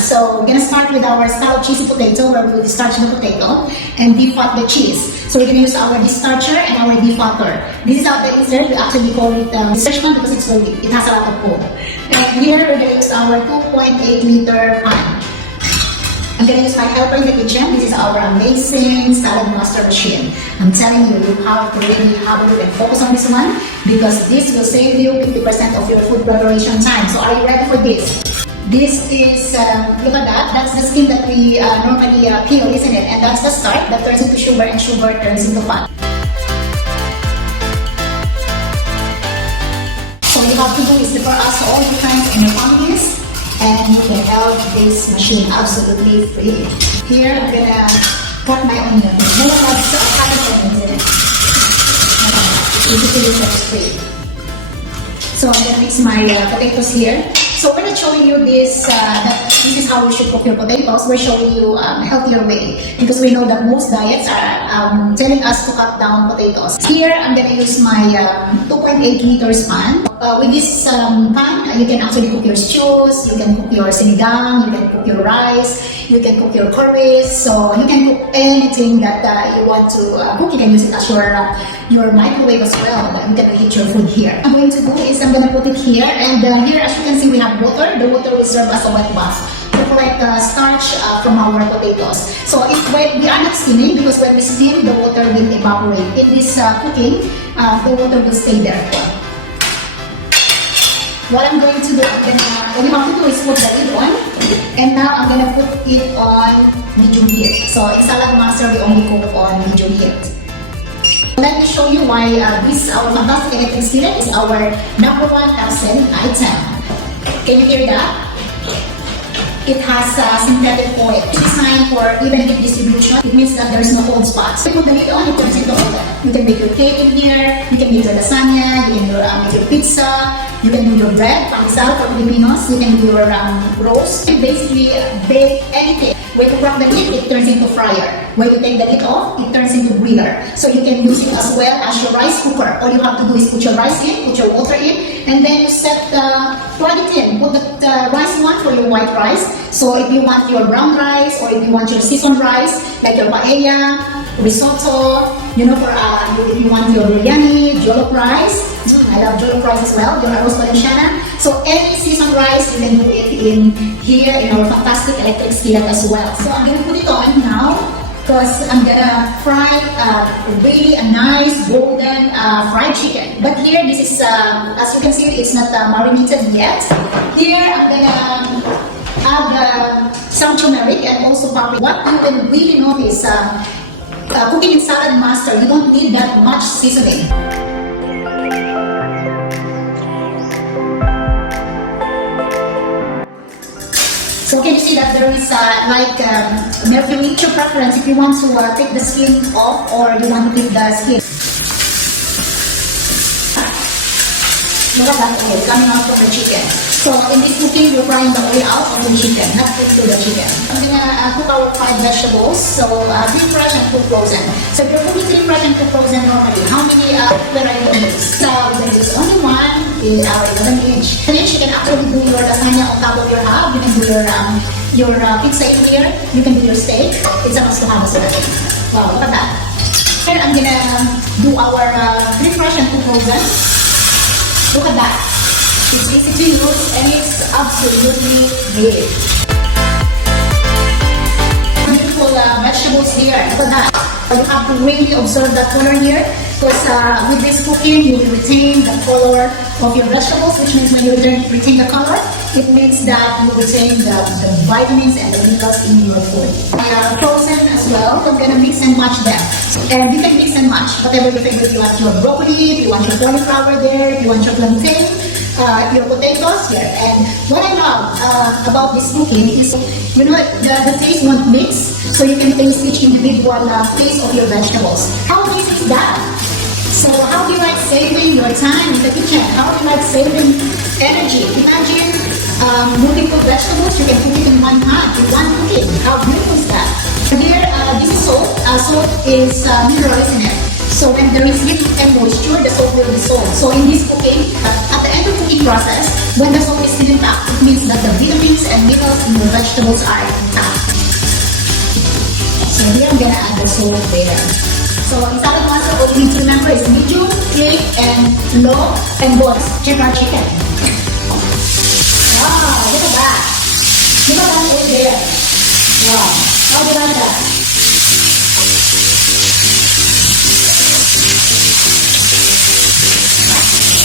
So we're gonna start with our scalloped cheesy potato, where we will starch the potato and defat the cheese. So we're gonna use our destarcher and our defatter. This is how the insert. We actually call it destarchment because it has a lot of foam. And here we're gonna use our 2.8 liter pan. I'm gonna use my helper in the kitchen. This is our amazing salad master machine. I'm telling you, you have to really have a look and focus on this one because this will save you 50% of your food preparation time. So are you ready for this? This is, look at that. That's the skin that we normally peel, isn't it? And that's the starch that turns into sugar and sugar turns into fat. So you have to do is prepare us all the times in your families. And you can have this machine absolutely free. Here, I'm gonna cut my onion. More of onions in it. Easy to use and free. So I'm gonna mix my potatoes here. So we're not showing you this, that this is how you should cook your potatoes. We're showing you a healthier way because we know that most diets are telling us to cut down potatoes. Here, I'm gonna use my 2.8 liters pan. With this pan, you can actually cook your stews, you can cook your sinigang, you can cook your rice, you can cook your curries. So you can cook anything that you want to cook. You can use it as your microwave as well. You can heat your food here. What I'm going to do is I'm going to put it here, and here, as you can see, we have water. The water will serve as a wet bath to collect starch from our potatoes. So we are not steaming because when we steam, the water will evaporate. In this cooking, the water will stay there. What I'm going to do, what you have to do is put the lid on, and now I'm going to put it on medium heat. So in Salad Master, we only cook on medium heat. Let me show you why this our fantastic electric skillet is our #1 top selling item. Can you hear that? It has synthetic oil. It's designed for even heat distribution. It means that there's no cold spots. So you put the lid on, it turns into oven. You can make your cake in here, you can make your lasagna, you can make your pizza, you can do your bread, panisal for Filipinos, you can do your roast. You basically bake anything. When you crack the lid, it turns into fryer. When you take the lid off, it turns into griller. So you can use it as well as your rice cooker. All you have to do is put your rice in, put your water in, and then you plug it in. Put the rice you want for your white rice. So if you want your brown rice or if you want your seasoned rice, like your paella, risotto, if you want your biryani, jollof rice. I love jollof rice as well, your arroz valenciana. So any seasoned rice, you can do it in here in our fantastic electric skillet as well. So I'm gonna put it on now because I'm gonna fry really a nice golden fried chicken. But here, this is, as you can see, it's not marinated yet. Here, I'm gonna add some turmeric and also paprika. What you can really notice, cooking in Salad Master, you don't need that much seasoning. So can you see that there is mercury? It's your preference if you want to take the skin off or you want to keep the skin. Look at that oil coming out from the chicken. So in this cooking, you're frying the oil out of the chicken, not to the chicken. I'm gonna cook our fried vegetables. So deep fresh and cook frozen. So if you're cooking deep fresh and cook frozen normally, how many cookware are you going to use? So we're going to use only one in our 11-inch. You can actually do your lasagna on top of your hob. You can do your pizza in here. You can do your steak. It's a must to have as well. Wow, look at that. Here I'm gonna do our deep fresh and cook frozen. Look at that. It's easy to use and it's absolutely great. Beautiful vegetables here. Look at that. You have to really observe the color here because with this cooking you will retain the color of your vegetables, which means when you retain the color, it means that you retain the vitamins and the minerals in your food. Frozen as well, I'm going to mix and match them. And you can mix and match whatever you favorite. You want your broccoli, if you want your cauliflower there, if you want your plantain, your potatoes here. And what I love about this cooking is, the taste won't mix, so you can taste each individual taste of your vegetables. How amazing is that? So how do you like saving your time in the kitchen? How do you like saving energy? Imagine multiple vegetables, you can cook it in one pot, in one cooking. How beautiful is that? Here, this is salt. Salt is mineral, isn't it? So when there is heat and moisture, the salt will dissolve. So in this cooking, at the end of the cooking process. When the salt is still intact, it means that the vitamins and minerals in your vegetables are intact. So here I'm gonna add the salt there. So in salad master, all you need to remember is medium, thick, and low, and both. Check our chicken. Wow, look at that. Look at that oil there. Wow, how do you like that?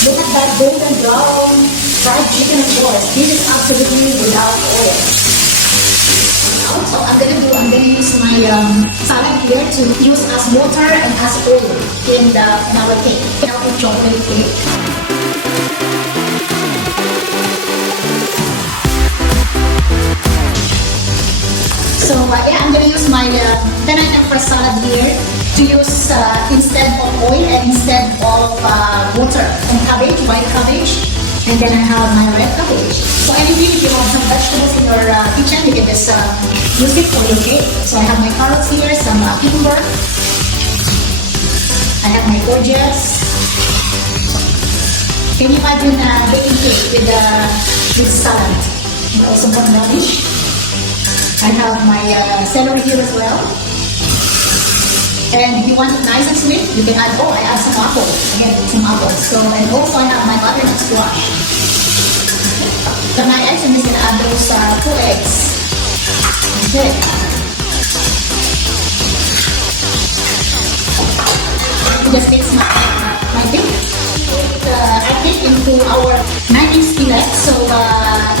Look at that golden brown fried chicken, of course. This is absolutely without oil. So I'm gonna use my salad here to use as water and as oil in our cake. Now with chocolate cake. So yeah, I'm gonna use my 10-item fresh salad here to use instead of oil and instead of water. And cabbage, white cabbage, and then I have my red cabbage. So anything, if you have some vegetables in your kitchen, you can just use it for your cake. So I have my carrots here, some cucumber. I have my gorgeous. Can you imagine baking cake with salad? And also some radish. I have my celery here as well. And if you want it nice and sweet, you can add, I add some apple. Again, some apples. So, and also I have my butternut squash. So my eggs, I'm just gonna add those 2 eggs. Okay. Just mix my thing. I take into our 9-inch skillet. So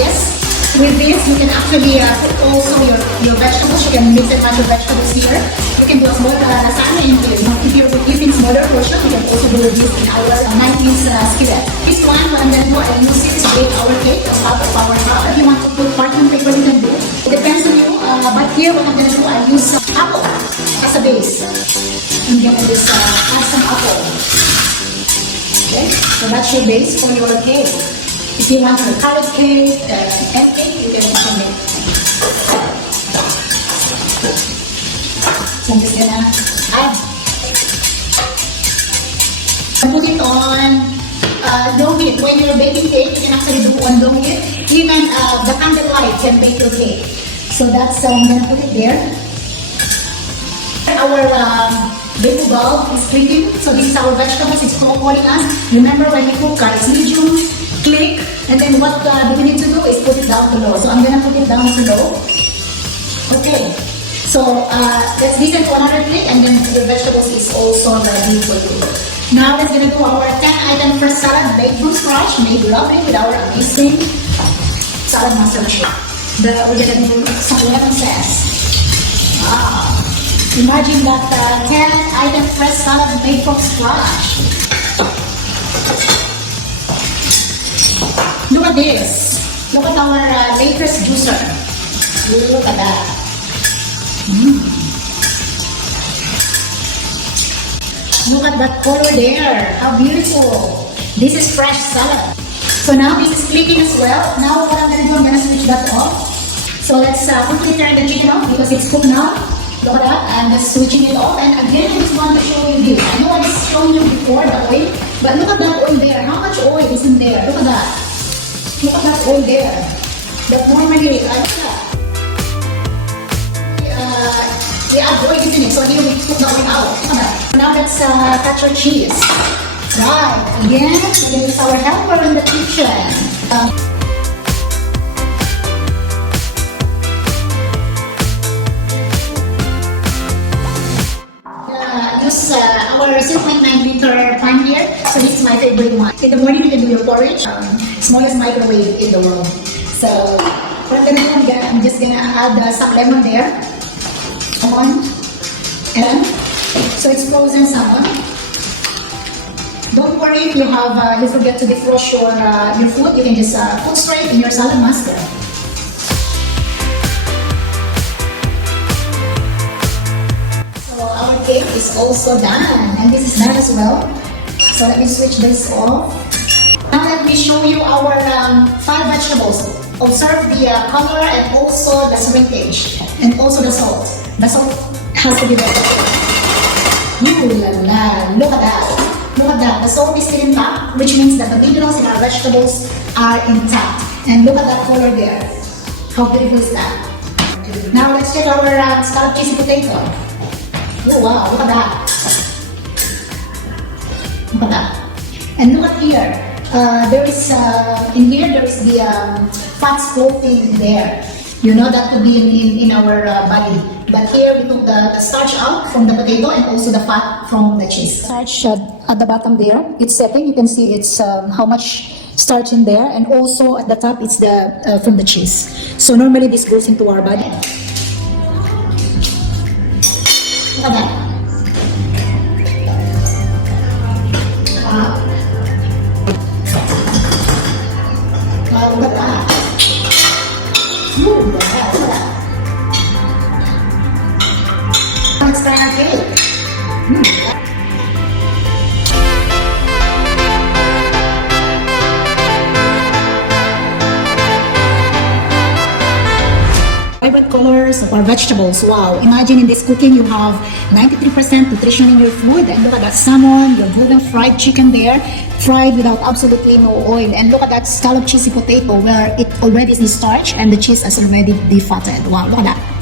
yes. With this, you can actually put also your vegetables. You can mix and match your vegetables here. You can do a small lasagna in here. If you're using smaller portion, you can also do this in our 9-inch skillet. This one, what I'm going to do, I use it to bake our cake on top of our top. If you want to put parchment paper, you can do. It depends on you. But here, what I'm going to do, I use apple as a base. I'm going to just add some apple. Okay, so that's your base for your cake. If you want a carrot cake, egg cake, you can also make. So I'm just gonna add. Put it on low heat. When you're baking cake, you can actually do on low heat. Even the candle light can bake your cake. So that's I'm gonna put it there. Our baking bulb is cooking. So this is our vegetables. It's calling us. Remember when we cook, it's medium. Click, and then what we need to do is put it down to low. So I'm gonna put it down to low. Okay, so let's listen to another click, and then your vegetables is also ready for you. Now let's gonna do our 10-item fresh salad made from scratch, made lovely with our amazing salad master machine. We're gonna do some lemon zest. Wow! Imagine that 10-item fresh salad made from scratch. Look at this. Look at our latest juicer. Look at that. Look at that color there. How beautiful. This is fresh salad. So now this is clicking as well. Now what I'm going to do, I'm going to switch that off. So let's quickly turn the chicken off because it's cooked now. Look at that. I'm just switching it off. And again, I just want to show you this. I know I was showing you before the oil. But look at that oil there. How much oil is in there? Look at that. Look at that oil there. That normally, we add oil in it, so here we put the oil out. Now let's cut your cheese. Right, again, this is our helper in the kitchen. Use our 0.9-liter pan here. So this is my favorite one. In the morning, you can do your porridge. Smallest microwave in the world. So what I'm gonna do, I'm just gonna add some lemon there. Lemon. And so it's frozen salmon. Don't worry if you have you forget to defrost your food. You can just put straight in your salad master. Our cake is also done, and this is done as well. So let me switch this off. Now let me show you our 5 vegetables. Observe the color and also the shrinkage and also the salt. The salt has to be there. Ooh la la! Look at that! Look look at that. The stove is still intact, which means that the minerals in our vegetables are intact. And look at that color there. How beautiful is that? Now let's check our scallop cheesy potato. Oh wow, look at that. Look at that. And look at here. There is the fats floating there. You know, that could be in our body. But here we took the starch out from the potato and also the fat from the cheese. Starch at the bottom there, it's setting. You can see it's how much starch in there, and also at the top it's the from the cheese. So normally this goes into our body. Look at that. Wow. Wow, look at that. Ooh, look at that. Look at that. Let's try our cake. Vibrant colors of our vegetables. Wow, imagine in this cooking you have 93% nutrition in your food. And look at that salmon, your golden fried chicken there, fried without absolutely no oil. And look at that scallop cheesy potato where it already is starch and the cheese is already defatted. Wow, look at that.